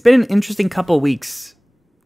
It's been an interesting couple weeks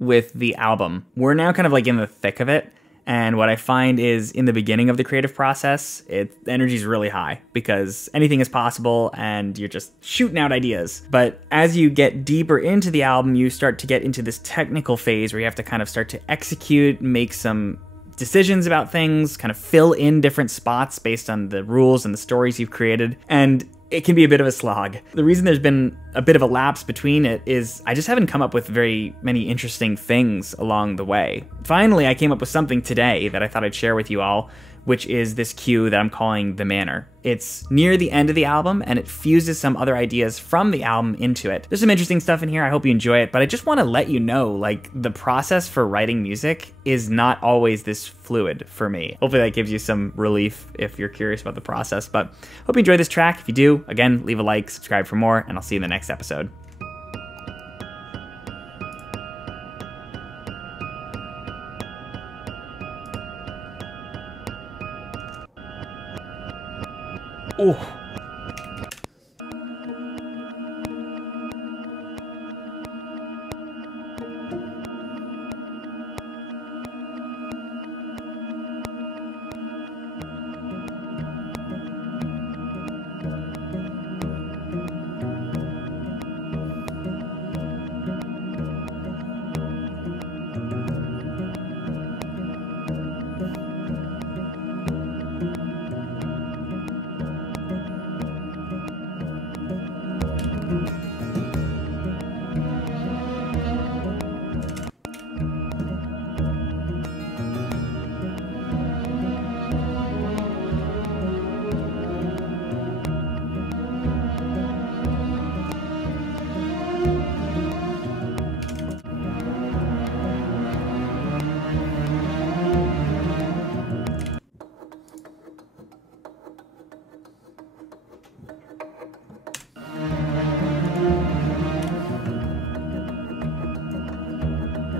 with the album. We're now kind of like in the thick of it. And what I find is in the beginning of the creative process, the energy is really high because anything is possible and you're just shooting out ideas. But as you get deeper into the album, you start to get into this technical phase where you have to kind of start to execute, make some decisions about things, kind of fill in different spots based on the rules and the stories you've created. And it can be a bit of a slog. The reason there's been a bit of a lapse between it is I just haven't come up with very many interesting things along the way. Finally, I came up with something today that I thought I'd share with you all, which is this cue that I'm calling The Manor. It's near the end of the album, and it fuses some other ideas from the album into it. There's some interesting stuff in here, I hope you enjoy it, but I just want to let you know, like, the process for writing music is not always this fluid for me. Hopefully that gives you some relief if you're curious about the process, but hope you enjoy this track. If you do, again, leave a like, subscribe for more, and I'll see you in the next episode. Oh.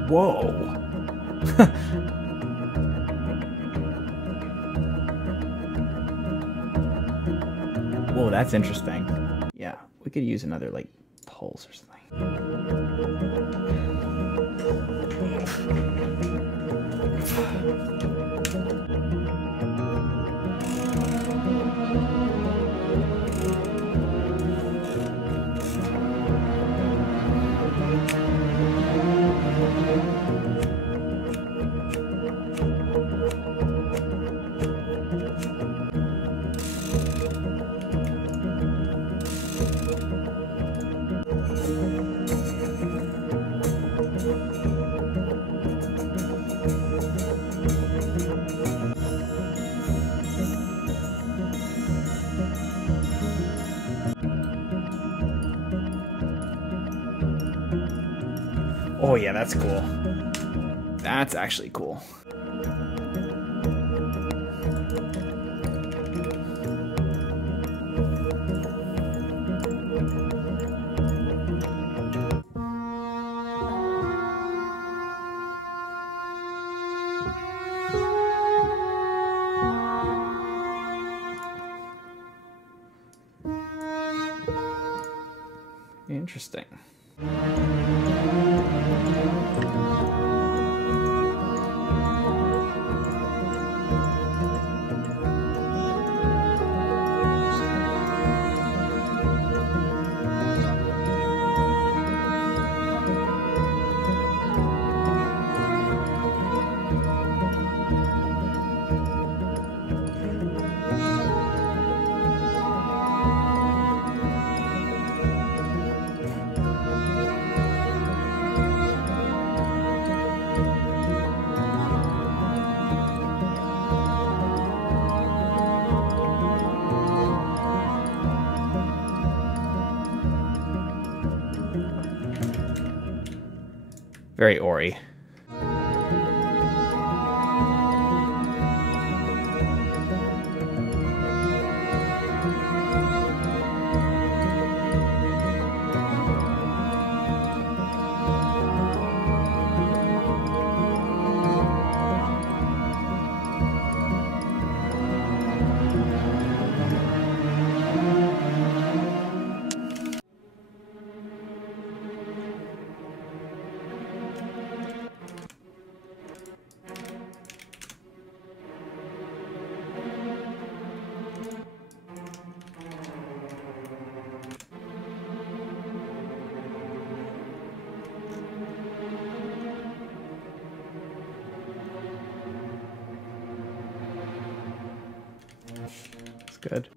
Whoa. Whoa, that's interesting. Yeah, we could use another, like, pulse or something. Oh yeah, that's cool. That's actually cool. Interesting. Very Ori. Good.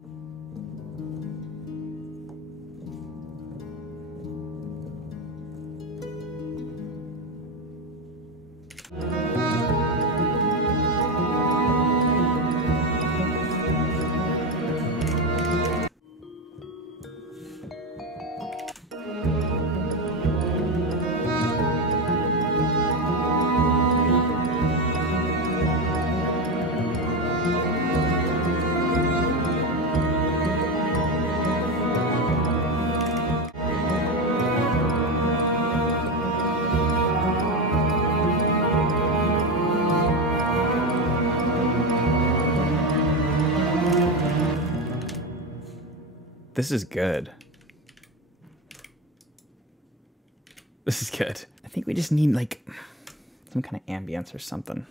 This is good. This is good. I think we just need like some kind of ambience or something.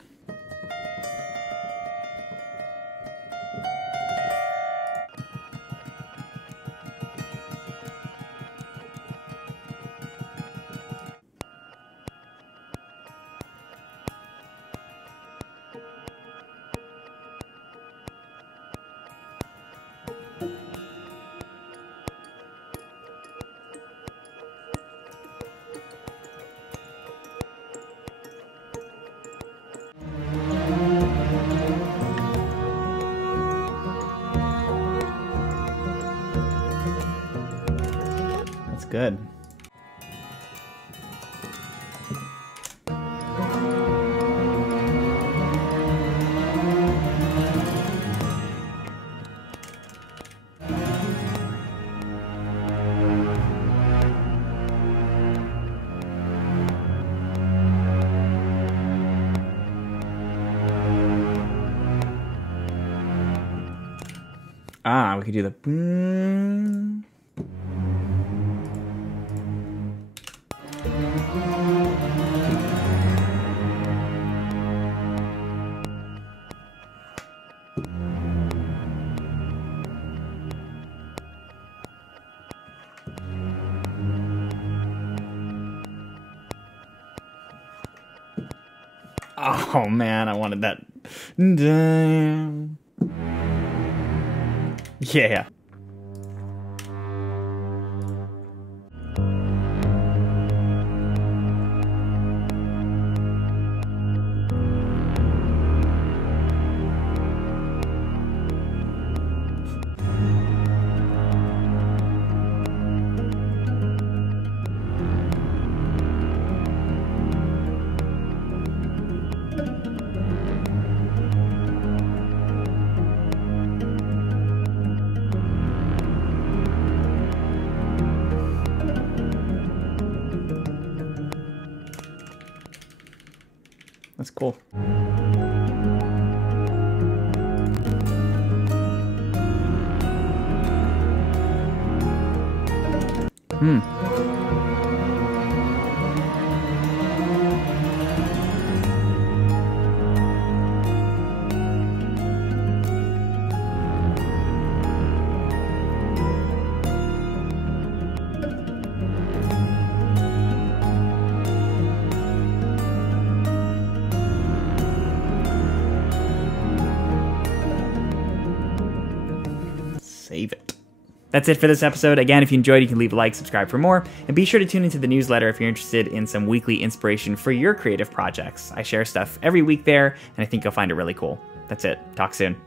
Good. We could do the boom. Oh man, I wanted that. Damn. Yeah. That's cool. Save it. That's it for this episode. Again, if you enjoyed, you can leave a like, subscribe for more, and be sure to tune into the newsletter if you're interested in some weekly inspiration for your creative projects. I share stuff every week there, and I think you'll find it really cool. That's it. Talk soon.